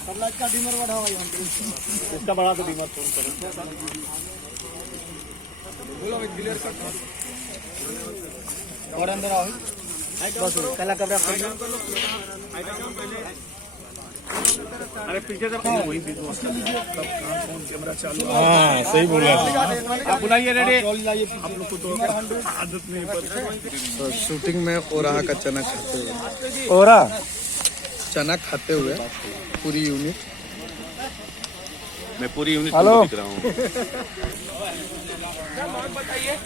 इसका डीमर बढ़ाओ भाई, इसका बढ़ा तो डीमर फोन करो। बोलो भाई क्लियर कट और अंदर आओ बस कला कपड़ा अरे पीछे से वही कैमरा चालू। हाँ सही बोला आप बुलाइए रेडी आप लोग को तो आदत नहीं तो शूटिंग में ओराहा का चना खाते हुए चना खाते हुए पूरी यूनिट मैं पूरी यूनिट दिख रहा हूँ। बताइए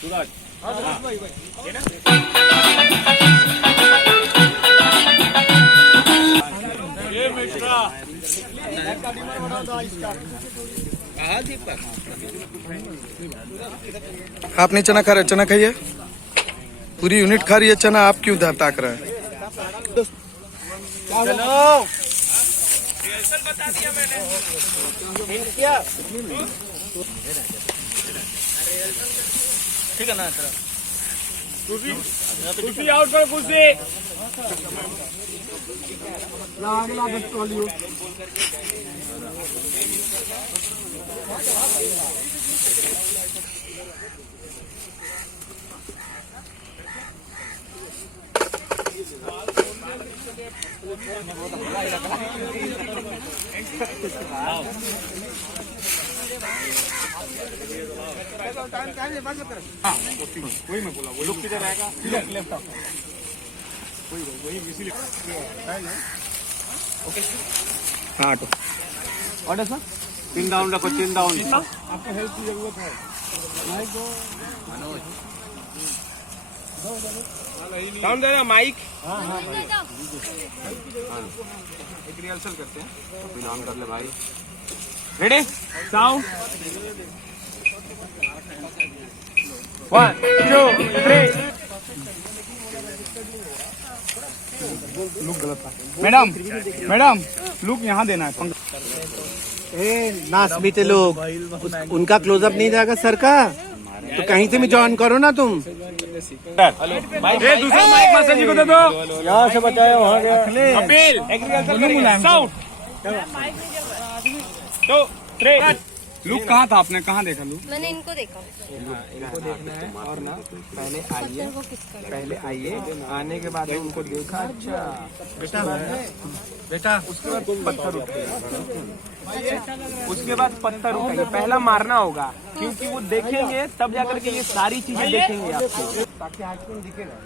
सूरज आप नहीं चना खा रहे, चना खाइए। पूरी यूनिट खा रही है चना, आप क्यों उधर ताक रहे हैं? चलो बता दिया मैंने क्या ठीक है ना सर। खुशी आउट पर खुशी वही मैं बोला, वही किधर आएगा लेफ्ट वही ओके हाँ तो ऑर्डर सर 3 डाउन रखो 3 डाउन। आपको हेल्प की जरूरत है साउंड दे रहा माइक। हाँ हाँ एक रिहर्सल करते हैं तो ऑन कर ले भाई। रेडी साउंड 1 2 3 लुक गलत था मैडम लुक यहाँ देना है। नाच बीते लोग उनका क्लोजअप नहीं जाएगा सर का तो कहीं से भी ज्वाइन करो ना तुम। दूसरा माइक मास्टर जी को दे दो। यहाँ से बताया वहाँ गया अपील साउंड 2 3 लुक कहाँ था आपने कहाँ देखा लुक? मैंने इनको देखा। इनको देखना है और ना पहले आइए आने के बाद उनको देखा। अच्छा बेटा उसके बाद पत्थर उठाइए उसके बाद पत्थर उठाइए पहला मारना होगा क्योंकि वो देखेंगे तब जाकर के ये सारी चीजें देखेंगे आपको ताकि आइसक्रीम दिखेगा।